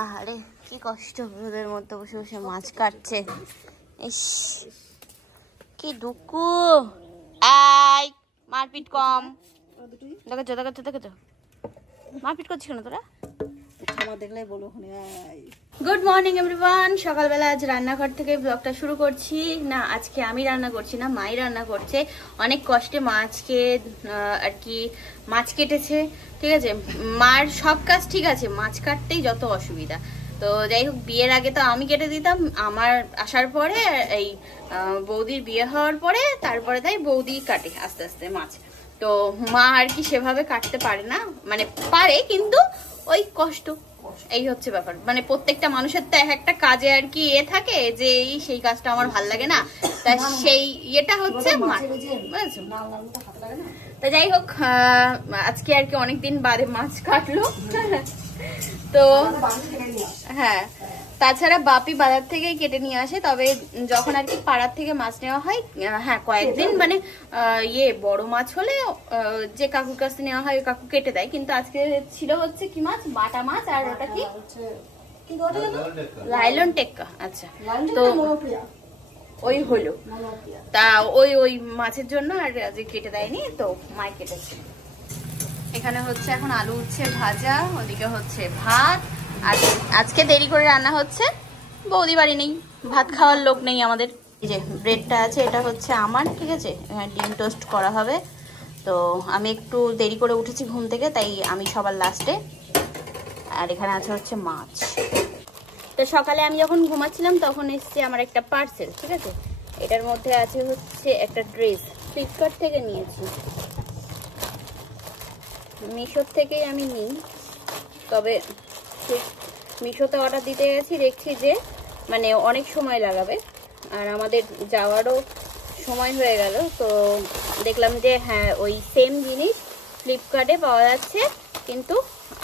আরে কি কষ্ট, রোদের মধ্যে বসে বসে মাছ কাটছে। ইস কি দুঃখ। আই মারপিট কম, দেখেছো দেখেছো দেখেছো মারপিট করছিস কেন তোরা? Good morning everyone. সকালবেলা আজ রান্নাঘর থেকে ব্লগটা শুরু করছি। না আজকে আমি রান্না করছি না, মাই রান্না করছে। অনেক কষ্টে মাছকে আর কি মাছ কেটেছে, ঠিক আছে। মার সব কাজ ঠিক আছে, মাছ কাটতেই যত অসুবিধা। তো যাই হোক, বিয়ের আগে তো আমি কেটে দিতাম, আমার আসার পরে এই বৌদির বিয়ে হওয়ার পরে তারপরে তাই বৌদি কাটে আস্তে আস্তে মাছ। তো মা আর কি সেভাবে কাটতে পারে না, মানে পারে কিন্তু ওই কষ্ট, এই হচ্ছে ব্যাপার। মানে প্রত্যেকটা মানুষের তো একটা কাজে আর কি থাকে যে এই সেই কাজটা আমার ভাল লাগে না, তা সেই ইয়েটা হচ্ছে বুঝেছো। তা যাই হোক, আজকে আর কি অনেকদিন বাদে মাছ কাটলো। তো হ্যাঁ, তাছাড়া বাপি বাজার থেকে কেটে নিয়ে আসে, তবে যখন আর কি পাড়ার থেকে মাছ নেওয়া হয়, হ্যাঁ কয়েকদিন মানে ইয়ে বড় মাছ হলে যে কাকুর কাছে নেওয়া হয় ওই কাকু কেটে দেয়। কিন্তু আজকে ছিল হচ্ছে কি মাছ, বাটা মাছ, আর ওটা কি লাইলন টেক্কা। আচ্ছা, তো ওই হলো, তা ওই মাছের জন্য আর আজকে কেটে দেয়নি, তো মাই কেটেছে। এখানে হচ্ছে এখন আলু উচ্ছে ভাজা, ওদিকে হচ্ছে ভাত। আর আজকে দেরি করে রান্না হচ্ছে, বৌদি বাড়ি নেই, ভাত খাওয়ার লোক নেই আমাদের। এই যে ব্রেডটা আছে, এটা হচ্ছে আমার, ঠিক আছে। ডিম টোস্ট করা হবে। তো আমি একটু দেরি করে উঠেছি ঘুম থেকে, তাই আমি সবার লাস্টে। আর এখানে আছে হচ্ছে মাছ। তো সকালে আমি যখন ঘুমাচ্ছিলাম তখন এসছে আমার একটা পার্সেল, ঠিক আছে। এটার মধ্যে আছে হচ্ছে একটা ড্রেস, ফ্লিপকার্ট থেকে নিয়েছি। মিশোর থেকেই আমি নিই, তবে মিশোতে অর্ডার দিতে গেছি, দেখছি যে মানে অনেক সময় লাগাবে, আর আমাদের যাওয়ারও সময় হয়ে গেল। তো দেখলাম যে হ্যাঁ ওই সেম জিনিস ফ্লিপকার্টে পাওয়া যাচ্ছে, কিন্তু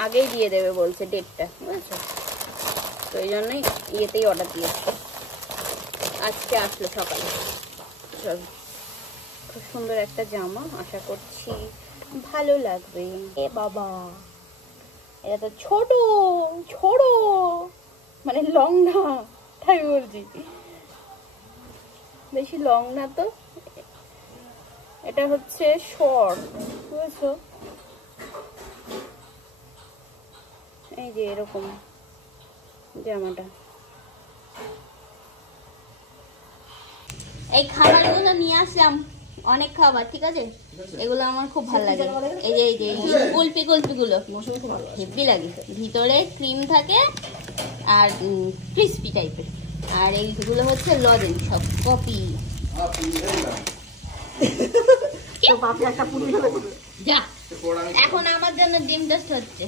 আগেই দিয়ে দেবে বলছে ডেটটা, বুঝেছো। তো এই জন্যই ইয়েতেই অর্ডার দিয়েছি, আজকে আসলো সকালে। চল, খুব সুন্দর একটা জামা, আশা করছি ভালো লাগবে। এ বাবা, এটা তো ছোট ছোট, মানে লং না, তাই বলছি, বেশি লং না তো, এটা হচ্ছে শর্ট, বুঝেছো। এই যে এরকম জামাটা। এই খাবারগুলো নিয়ে আসলাম, অনেক খাবার, ঠিক আছে। এগুলো আমার খুব ভালো লাগে। এই যে কুলপি গুলো হেভি লাগে, ভিতরে ক্রিম থাকে আর ক্রিস্পি টাইপের। আর এইগুলো হচ্ছে লজেন্স, সব কপি। যা, এখন আমার জন্য ডিম টোস্ট হচ্ছে,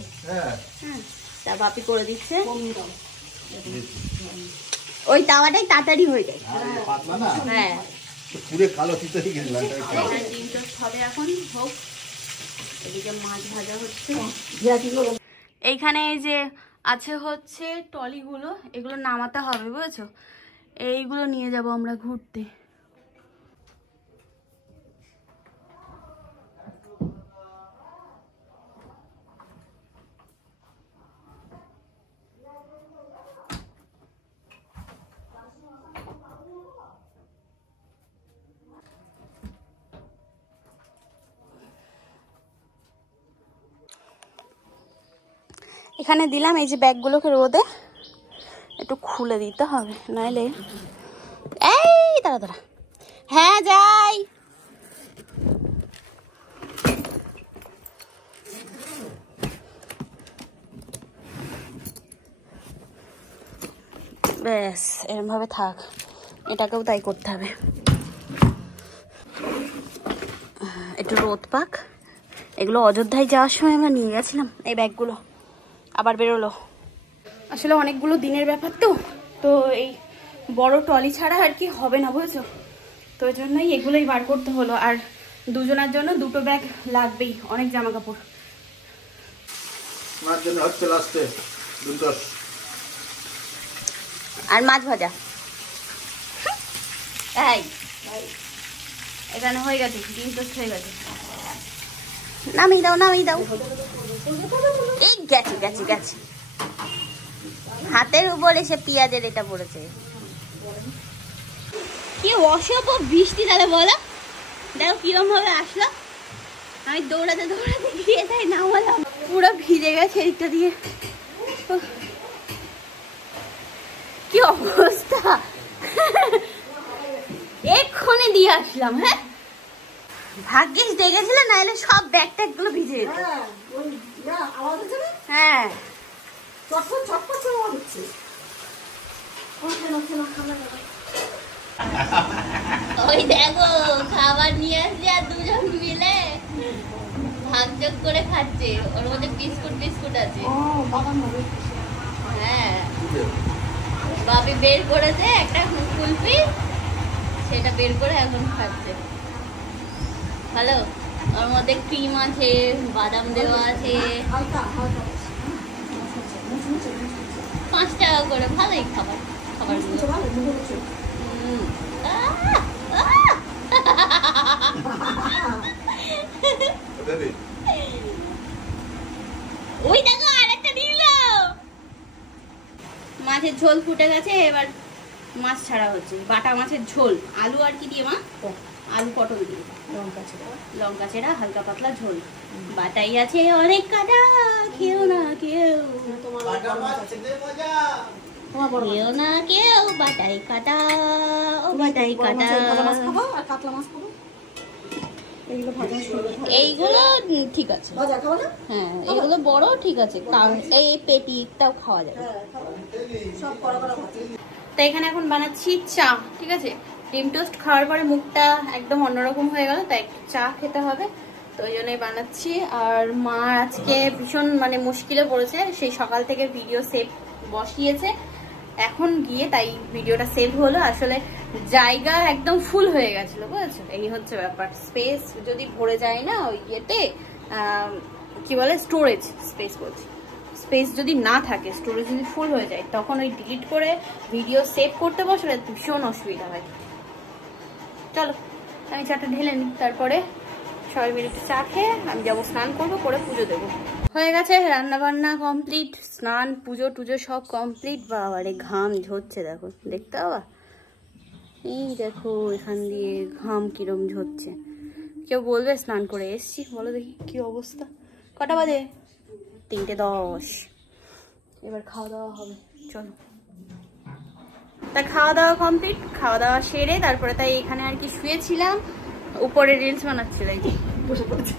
তা বাপি করে দিচ্ছে। ওই তাওয়াটাই তাড়াতাড়ি হয়ে যায়। হ্যাঁ, ডিম টোস্ট হবে এখন, হোক। এদিকে মাছ ভাজা হচ্ছে। এইখানে এই যে আছে হচ্ছে টলিগুলো, এগুলো নামাতে হবে, বুঝেছো। এইগুলো নিয়ে যাব আমরা ঘুরতে। এখানে দিলাম এই যে ব্যাগগুলোকে রোদে একটু খুলে দিতে হবে, নাইলে এই দাঁড়া দাঁড়া। হ্যাঁ যাই, ব্যাস এরকম ভাবে থাক, এটাকেও তাই করতে হবে। একটু রোদ পাক। এগুলো অযোধ্যায় যাওয়ার সময় আমরা নিয়ে গেছিলাম, এই ব্যাগগুলো আবার বেরোলো। আসলে অনেকগুলো দিনের ব্যাপার তো, তো এই বড় ট্রলি ছাড়া আর কি হবে না, বুঝেছো। তো ওই জন্যই এগুলোই বার করতে হলো। আর দুজনের জন্য দুটো ব্যাগ লাগবেই, অনেক জামা কাপড়। আর মাছ ভাজা এখানে হয়ে গেছে, ডিম টোস্ট হয়ে গেছে। নামিয়ে দাও নামিয়ে দাও। এই গেছে গেছে গেছে। হাতের উপর এসে পেঁয়াজের এটা পড়েছে। কি অসম্ভব বৃষ্টি তাহলে বলো, দেখো কিরম ভাবে আসলো। আমি দৌড়াতে দৌড়াতে গিয়ে তাই নামালাম, পুরো ভিজে গেছে এদিকটা দিয়ে। কি অবস্থা, এক্ষুনি দিয়ে আসলাম। হ্যাঁ ভাগ্যিস দেখেছিল, নাহলে সব ব্যাগ ট্যাগ গুলো ভিজে যেত। হ্যাঁ ওই দেখো খাবার নিয়ে আসছে আর দুজন মিলে ভাগযোগ করে খাচ্ছে। ওর মধ্যে বিস্কুট বিস্কুট আছে। হ্যাঁ বাবি বের করেছে একটা কুলফি, সেটা বের করে এখন খাচ্ছে। ভালো, ওর মধ্যে ক্রিম আছে, বাদাম দেওয়া আছে, 5 টাকা করে। ভালোই খাবার, ওই দেখো আরেকটা দিল। মাছের ঝোল ফুটে গেছে, এবার মাছ ছাড়া হচ্ছে। বাটা মাছের ঝোল, আলু আর কি দিয়ে মা? আলু পটল দিয়ে লঙ্কা চেরা হালকা পাতলা ঝোল। বাটাই আছে অনেক কাটা, খেও না কেউ, খেও না কেউ, বাটাই কাটা, ও বাটাই কাটা। এইগুলো ঠিক আছে, হ্যাঁ এইগুলো বড় ঠিক আছে, এই পেটিটাও খাওয়া যাবে। তো এখানে এখন বানাচ্ছি চা, ঠিক আছে। ডিম টোস্ট খাওয়ার পরে মুখটা একদম অন্যরকম হয়ে গেল, তাই চা খেতে হবে, তো ওই জন্যই বানাচ্ছি। আর মা আজকে ভীষণ মানে মুশকিলে পড়েছে, সেই সকাল থেকে ভিডিও সেভ বসিয়েছে, এখন গিয়ে তাই ভিডিওটা সেভ হলো। আসলে জায়গা একদম ফুল হয়ে গেছিল, বুঝেছো, এই হচ্ছে ব্যাপার। স্পেস যদি ভরে যায় না ওই ইয়েতে, কি বলে, স্টোরেজ স্পেস বলছি, স্পেস যদি না থাকে, স্টোরেজ যদি ফুল হয়ে যায়, তখন ওই ডিলিট করে ভিডিও সেভ করতে বসলে ভীষণ অসুবিধা হয়। চলো আমি চাটা ঢেলে নিই, তারপরে সবাই মিলে চা খেয়ে আমি যাবো স্নান করবো, করে পুজো দেবো। হয়ে গেছে রান্না বান্না কমপ্লিট, স্নান পুজো টুজো সব কমপ্লিট। বাবারে ঘাম ঝরছে, দেখো, দেখতে পাবা, এই দেখো এখান দিয়ে ঘাম কিরম ঝরছে। কেউ বলবে স্নান করে এসছি, বলো দেখি কি অবস্থা। কটা বাজে? 3:10। এবার খাওয়া দাওয়া হবে, চলো। তা খাওয়া দাওয়া কমপ্লিট, খাওয়া দাওয়া সেরে তারপরে তাই এখানে আর কি শুয়েছিলাম, উপরে রিলস বানাচ্ছিল। এই যে বসে পড়েছে,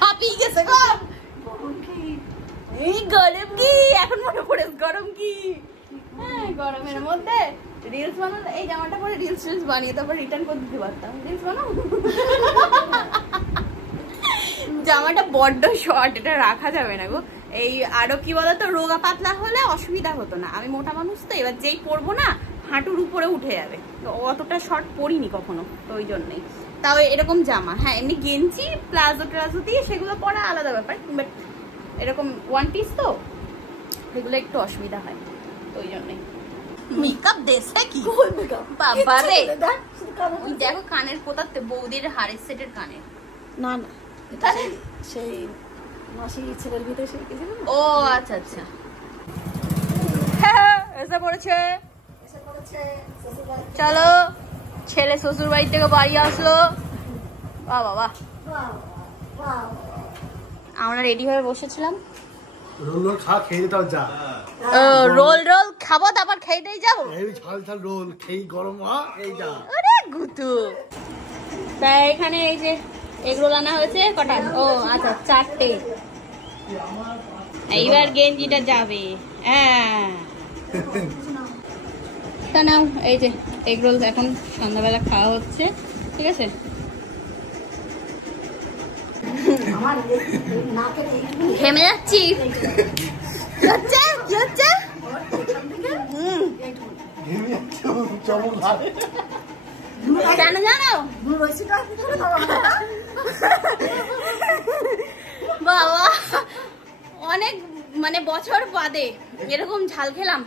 হাঁপিয়ে গেছে গো। এই গরম কি, এখন মনে পড়ে গরম কি। হ্যাঁ গরমের মধ্যে রিলস বানালে, এই জামাটা পরে রিলস বানিয়ে তারপর রিটার্ন করে দিতে পারতাম। রিলস বানাও, জামাটা বড্ড শর্ট, এটা রাখা যাবে না গো। এই আরো কি বলতো, রোগা পাতলা হলে অসুবিধা হতো না, আমি মোটা মানুষ তো, এবার যেই পরবো না হাঁটুর উপরে উঠে যাবে, তো অতটা শর্ট পরিনি কখনো, তো ওই জন্যই। তাও এরকম জামা, হ্যাঁ এমনি গেঞ্জি প্লাজো ট্রাজো দিয়ে সেগুলো পরা আলাদা ব্যাপার, বাট এরকম ওয়ান পিস তো এগুলো একটু অসুবিধা হয়, তো ওই জন্যই। মেকআপ দেশে কি বাবা রে, ওই দেখো কানের পোতাতে বৌদির হাড়ের সেটের কানের। না না, সেই মাসি ছেলের ভিতরে শিখেছিল। ও আচ্ছা আচ্ছা, হ্যাঁ এসে পড়েছে। চলো, ছেলে শ্বশুর বাড়ি থেকে বাড়ি আসলো। বাহ বাবা, আমরা রেডি হয়ে বসেছিলাম। রোল খা, খেয়ে দাও যা। রোল রোল খাবো, তারপর খেয়ে দিয়ে যাবো। এই ঝাল ঝাল রোল খেয়ে গরম এই যা। আরে গুতু, তাই এখানে এই যে এগ রোল আনা হয়েছে কটা? ও আচ্ছা 4টে। এইবার গেঞ্জিটা যাবে। হ্যাঁ তা নাও, এই যে এগ রোল এখন সন্ধ্যাবেলা খাওয়া হচ্ছে, ঠিক আছে। ঘেমে যাচ্ছি। কি হচ্ছে? কেন জানো বাবা, অনেক মানে বছর বাদে এরকম ঝাল খেলাম।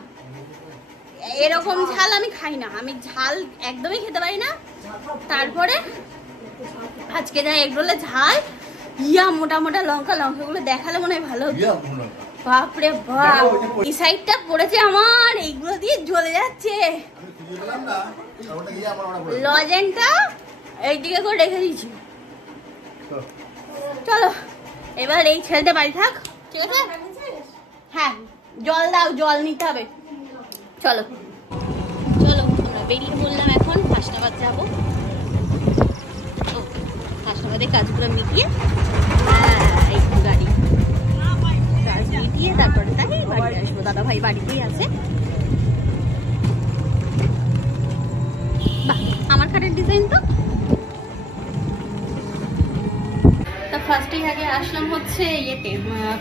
এরকম ঝাল আমি খাই না, আমি ঝাল একদমই খেতে পারি না। তারপরে আজকে যা এগরোলে ঝাল, ইয়া মোটা মোটা লঙ্কা, লঙ্কাগুলো দেখালে মনে হয় ভালো হতো। বাপরে বাপ, এই সাইডটা পড়েছে আমার, এইগুলো দিয়ে জ্বলে যাচ্ছে। লজেনটা এইদিকে করে রেখে দিয়েছি। চলো এবার এই ছেলেটা বাড়ি থাক, ঠিক আছে? হ্যাঁ জল দাও, জল নিতে হবে। চলো চলো আমরা বেরিয়ে বললাম, এখন হাসনাবাদ যাবো। হাসনাবাদের কাজগুলো মিটিয়ে একটু গাড়ি কাজ মিটিয়ে তারপরে তাই বাড়ি আসবো। দাদা ভাই বাড়িতেই আছে। বাহ, আমার খাটের ডিজাইন তো। ফার্স্টে আগে আসলাম হচ্ছে ইয়েতে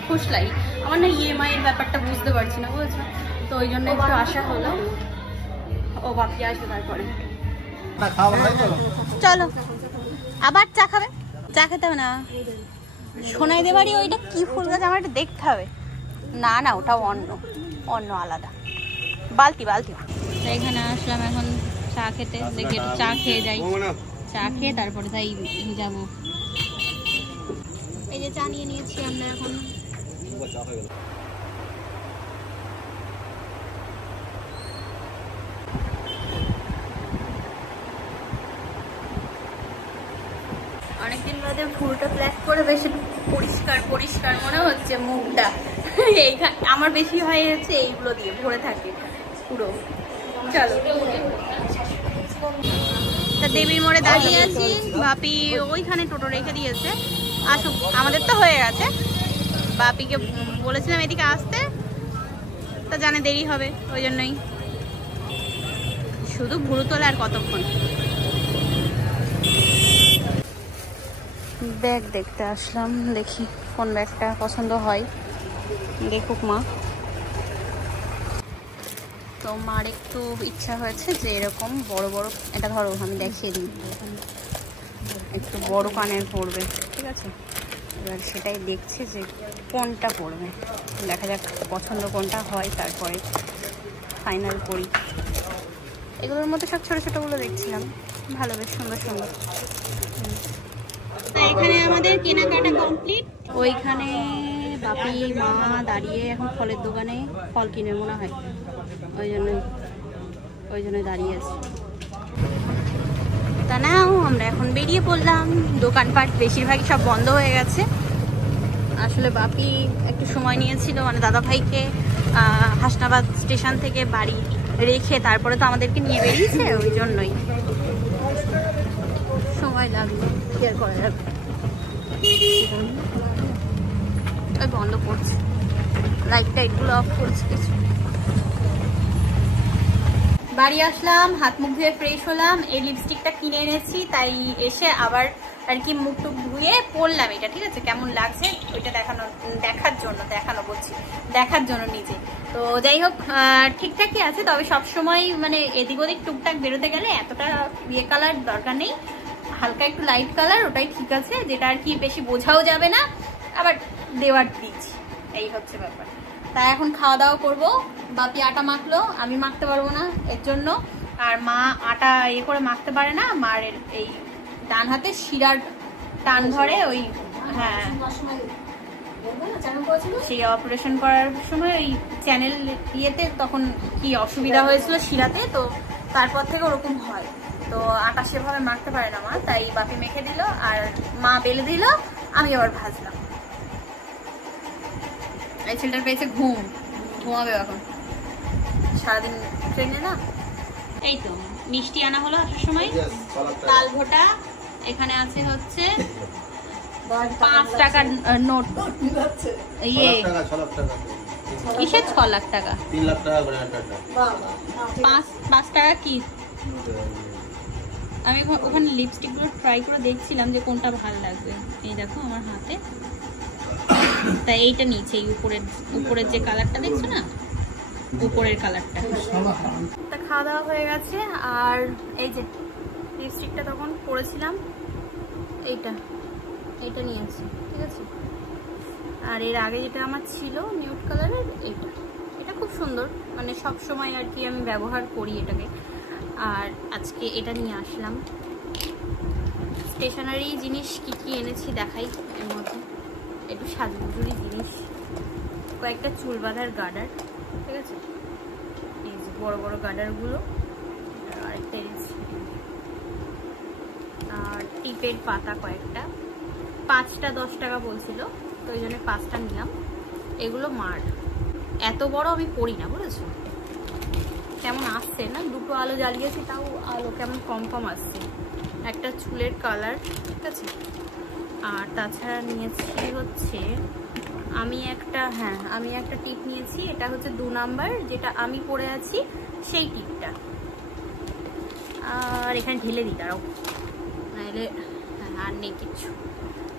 খোসলাই। আমার না EMI এর ব্যাপারটা বুঝতে পারছি না, বুঝেছো? তো ওই জন্য একটু আসা হলো। ও বাপি আসবে তারপরে। চলো আবার চা খাবে? চা খেতে হবে না, সোনাইদের বাড়ি ওইটা কি ফুল গাছ আমার একটু দেখতে হবে। না না ওটা অন্য অন্য আলাদা। বালতি বালতি। এখানে আসলাম এখন চা খেতে, দেখি একটু চা খেয়ে যাই। চা খেয়ে তারপরে তাই যাবো। এই যে চা নিয়ে নিয়েছি আমরা এখন। অনেকদিন বাদে ফুলটা ব্ল্যাক করে বেশি পরিষ্কার পরিষ্কার মনে হচ্ছে মুখটা। এইখানে আমার বেশি হয়ে যাচ্ছে, এইগুলো দিয়ে ভরে থাকে পুরো। চলো দেবীর মোড়ে দাঁড়িয়ে আছি, বাপি ওইখানে টোটো রেখে দিয়েছে। আসুক, আমাদের তো হয়ে গেছে। বাপিকে বলেছিলাম এদিকে আসতে, তা জানে দেরি হবে, ওই জন্যই শুধু ভুরু তোলা। আর কতক্ষণ? ব্যাগ দেখতে আসলাম, দেখি কোন ব্যাগটা পছন্দ হয়, দেখুক মা। তো মার একটু ইচ্ছা হয়েছে যে এরকম বড় বড়, এটা ধরো আমি দেখিয়ে দিই, একটু বড় কানের পড়বে, ঠিক আছে? এবার সেটাই দেখছে যে কোনটা পড়বে, দেখা যাক পছন্দ কোনটা হয়, তারপরে ফাইনাল করি। এগুলোর মধ্যে সব ছোটো ছোটোগুলো দেখছিলাম, ভালো, বেশ সুন্দর সুন্দর। এখানে আমাদের কেনাকাটা কমপ্লিট। ওইখানে বাপি মা দাঁড়িয়ে এখন ফলের দোকানে ফল কিনে মনে হয়, ওই জন্য দাঁড়িয়ে আছি। তা নাও আমরা এখন বেরিয়ে পড়লাম। দোকানপাট বেশিরভাগই সব বন্ধ হয়ে গেছে। আসলে বাপি একটু সময় নিয়েছিল, মানে দাদা ভাইকে হাসনাবাদ স্টেশন থেকে বাড়ি রেখে তারপরে তো আমাদেরকে নিয়ে বেরিয়েছে, ওই জন্যই সময় লাগলো। কি আর করা যাবে, ওই বন্ধ করছে, লাইট টাইটগুলো অফ করছে কিছু। বাড়ি আসলাম, হাত মুখ ধুয়ে ফ্রেশ হলাম। এই লিপস্টিকটা কিনে এনেছি, তাই এসে আবার আর কি মুখ টুক ধুয়ে পরলাম এটা, ঠিক আছে? কেমন লাগছে ওইটা দেখার জন্য নিজে। তো যাই হোক, ঠিকঠাকই আছে। তবে সবসময় মানে এদিক ওদিক টুকটাক বেরোতে গেলে এতটা ইয়ে কালার দরকার নেই, হালকা একটু লাইট কালার, ওটাই ঠিক আছে, যেটা আর কি বেশি বোঝাও যাবে না, আবার দেওয়ার দিচ্ছি, এই হচ্ছে ব্যাপার। তাই এখন খাওয়া দাওয়া করবো। বাপি আটা মাখলো, আমি মাখতে পারবো না এর জন্য। আর মা আটা ইয়ে করে মাখতে পারে না, মার এই ডান হাতে শিরার টান ধরে, ওই হ্যাঁ সেই অপারেশন করার সময় ওই চ্যানেল ইয়েতে তখন কি অসুবিধা হয়েছিল শিরাতে, তো তারপর থেকে ওরকম হয়। তো আটা সেভাবে মাখতে পারে না মা, তাই বাপি মেখে দিল আর মা বেলে দিল, আমি আবার ভাজলাম। এই ছেলেটার পেয়েছে ঘুমাবে এখন, সারাদিন ট্রেনে না। এই তো মিষ্টি আনা হলো আসার সময়, তাল ভোটা। এখানে আছে হচ্ছে 5 টাকার নোট, ইয়ে কিসের 6 লাখ টাকা, 3 লাখ টাকা করে 5 টাকা কি। আমি ওখানে লিপস্টিকগুলো ট্রাই করে দেখছিলাম যে কোনটা ভালো লাগবে। এই দেখো আমার হাতে, তাই এইটা নিচে উপরের যে কালারটা দেখছো না, উপরের কালারটা। খাওয়া দাওয়া হয়ে গেছে, আর এই যে লিপস্টিকটা তখন পরেছিলাম, এইটা নিয়েছি, ঠিক আছে? আর এর আগে যেটা আমার ছিল নিউড কালারের, এটা খুব সুন্দর, মানে সব সময় আর কি আমি ব্যবহার করি এটাকে। আর আজকে এটা নিয়ে আসলাম। স্টেশনারি জিনিস কি কি এনেছি দেখাই। এর মধ্যে একটু সাজুগুজুরি জিনিস কয়েকটা চুল বাঁধার গার্ডার, ঠিক আছে, এই যে বড় বড় গার্ডারগুলো, আরেকটা আর টিপের পাতা কয়েকটা, 5টা 10 টাকা বলছিল, তো ওই জন্য 5টা নিলাম। এগুলো মার, এত বড় আমি পরি না, বুঝেছো? কেমন আসছে না, দুটো আলো জ্বালিয়েছি তাও আলো কেমন কম কম আসছে। একটা চুলের কালার, ঠিক আছে। আর তাছাড়া নিয়েছি হচ্ছে আমি একটা টিপ নিয়েছি, এটা হচ্ছে 2 নাম্বার, যেটা আমি পরে আছি সেই টিপটা। আর এখানে ঢেলে দিই, দাঁড়াও, নাহলে আর নেই কিছু।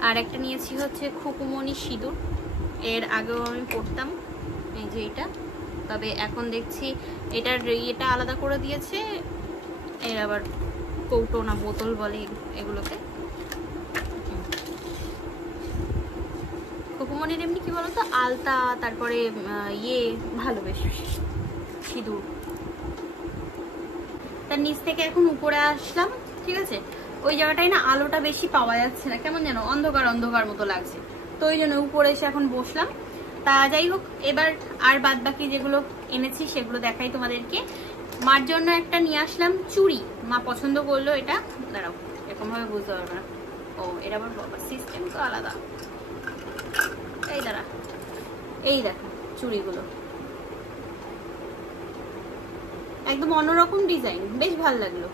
আর একটা নিয়েছি হচ্ছে খুকুমণি সিঁদুর, এর আগেও আমি পরতাম, এই যে এটা, তবে এখন দেখছি এটার এটা আলাদা করে দিয়েছে, এর আবার কৌটো না বোতল বলে এগুলোকে। খুকুমণির এমনি কি বলতো, আলতা, তারপরে ভালোবেসে সিঁদুর। তার নিচ থেকে এখন উপরে আসলাম, ঠিক আছে। ওই জায়গাটায় না আলোটা বেশি পাওয়া যাচ্ছে না, কেমন যেন অন্ধকার অন্ধকার মতো লাগছে, তো ওই জন্য উপরে এসে এখন বসলাম। তা যাই হোক, এবার আর বাদ বাকি যেগুলো এনেছি সেগুলো দেখাই তোমাদেরকে। মার জন্য একটা নিয়ে আসলাম চুড়ি, মা পছন্দ করলো এটা, দাঁড়াও এরকম ভাবে বুঝতে পারবে না, ও এটা আবার বাবা সিস্টেম তো আলাদা। এই দাঁড়া, এই দেখো চুড়িগুলো একদম অন্যরকম ডিজাইন, বেশ ভালো লাগলো,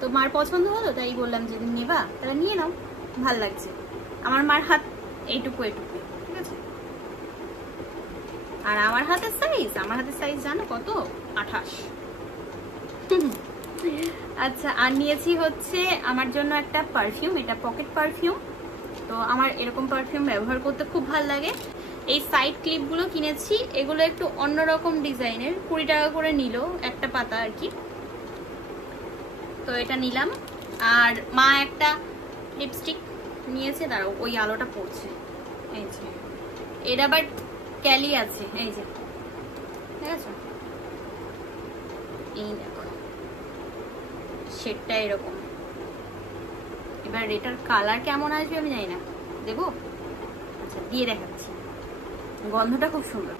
তো মার পছন্দ হলো, তাই বললাম যে নেবা তাহলে নিয়ে নাও, ভাল লাগছে। আমার মার হাত এইটুকু এইটুকু, ঠিক আছে। আর আমার হাতের সাইজ জানো কত? 28। আচ্ছা, আর নিয়েছি হচ্ছে আমার জন্য একটা পারফিউম, এটা পকেট পারফিউম, তো আমার এরকম পারফিউম ব্যবহার করতে খুব ভালো লাগে। এই সাইড ক্লিপগুলো কিনেছি, এগুলো একটু অন্যরকম ডিজাইনের, 20 টাকা করে নিল একটা পাতা আর কি, তো এটা নিলাম। আর মা একটা লিপস্টিক নিয়েছে, দাঁড়াও ওই আলোটা পড়ছে, এই যে এর আবার ক্যালি আছে, এই যে, ঠিক আছে, এই দেখো শেডটা এরকম। এবার এটার কালার কেমন আসবে আমি জানি না, দেবো? আচ্ছা দিয়ে দেখাচ্ছি, গন্ধটা খুব সুন্দর।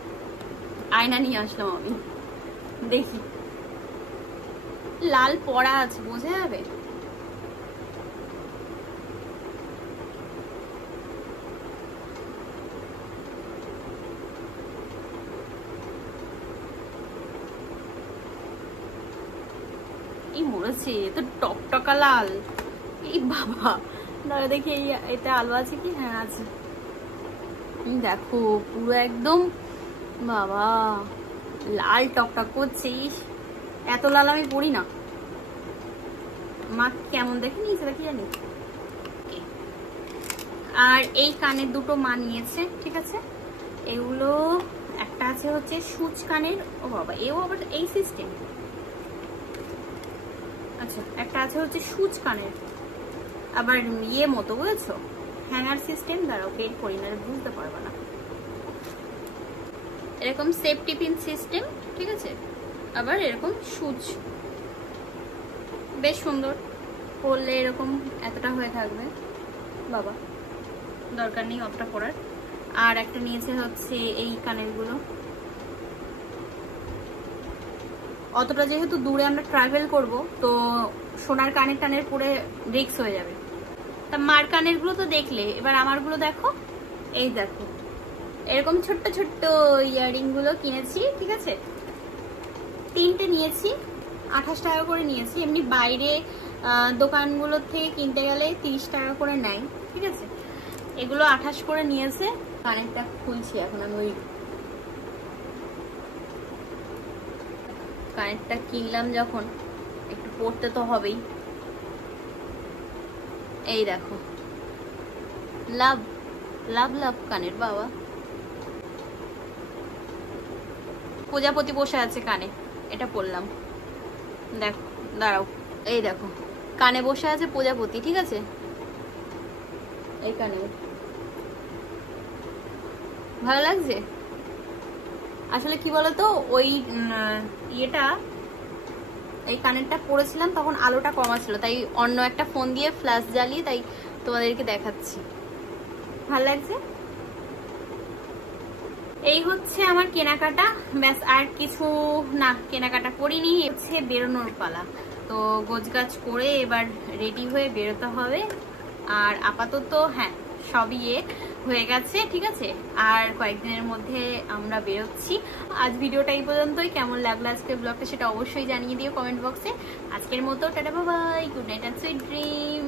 আয়না নিয়ে আসলাম আমি, দেখি লাল পড়া আছে, বোঝা যাবে? এই মরেছে, তো টকটকা লাল, এই বাবা, দাঁড়া দেখি এটা আলো আছে কি, হ্যাঁ আছে, দেখো পুরো একদম বাবা লাল টকটক করছে। এত লাল আমি পড়ি না, মা কেমন দেখে নিয়েছে কি জানি। আর এই কানের দুটো মা নিয়েছে, ঠিক আছে, এগুলো একটা আছে হচ্ছে সুচ কানের, ও বাবা এও আবার এই সিস্টেম, আচ্ছা একটা আছে হচ্ছে সুচ কানের, আবার মতো বুঝেছো, হ্যাঙ্গার সিস্টেম, দাঁড়াও বের করি না বুঝতে পারবে না, এরকম সেফটি পিন সিস্টেম, ঠিক আছে, আবার এরকম সুচ, বেশ সুন্দর, পরলে এরকম এতটা হয়ে থাকবে, বাবা দরকার নেই অতটা পরার। আর একটা নিয়েছে হচ্ছে এই কানের গুলো, অতটা যেহেতু দূরে আমরা ট্রাভেল করব, তো সোনার কানের টানের পরে রিস্ক হয়ে যাবে, তা মার কানের গুলো তো দেখলে, এবার আমার গুলো দেখো, এই দেখো এরকম ছোট্ট ছোট্ট ইয়ারিং গুলো কিনেছি, ঠিক আছে, 3টে নিয়েছি, 28 টাকা করে নিয়েছি, এমনি বাইরে দোকানগুলো থেকে কিনতে গেলে 30 টাকা করে নেয়, ঠিক আছে, এগুলো 28 করে নিয়েছে। কানেরটা খুলছি এখন আমি, ওই কানেরটা কিনলাম যখন একটু পড়তে তো হবেই, এই দেখো লাভ লাভ লাভ কানের, বাবা প্রজাপতি বসে আছে কানে, এটা পড়লাম, দেখো দাঁড়াও, এই দেখো কানে বসে আছে প্রজাপতি, ঠিক আছে, এই কানে ভালো লাগছে। আসলে কি বলতো, ওই ইয়েটা, এই কানেরটা পরেছিলাম তখন আলোটা কমা ছিল, তাই অন্য একটা ফোন দিয়ে ফ্ল্যাশ জ্বালিয়ে তাই তোমাদেরকে দেখাচ্ছি, ভালো লাগছে। এই হচ্ছে আমার কেনাকাটা, ব্যাস আর কিছু না কেনাকাটা করিনি। হচ্ছে বেরোনোর পালা, তো গোছগাছ করে এবার রেডি হয়ে বেরোতে হবে। আর আপাতত হ্যাঁ সবই হয়ে গেছে, ঠিক আছে। আর কয়েকদিনের মধ্যে আমরা বেরোচ্ছি। আজ ভিডিওটা এই পর্যন্তই। কেমন লাগলো আজকের ব্লগটা সেটা অবশ্যই জানিয়ে দিও কমেন্ট বক্সে। আজকের মতো tata bye bye, good night and sweet dream.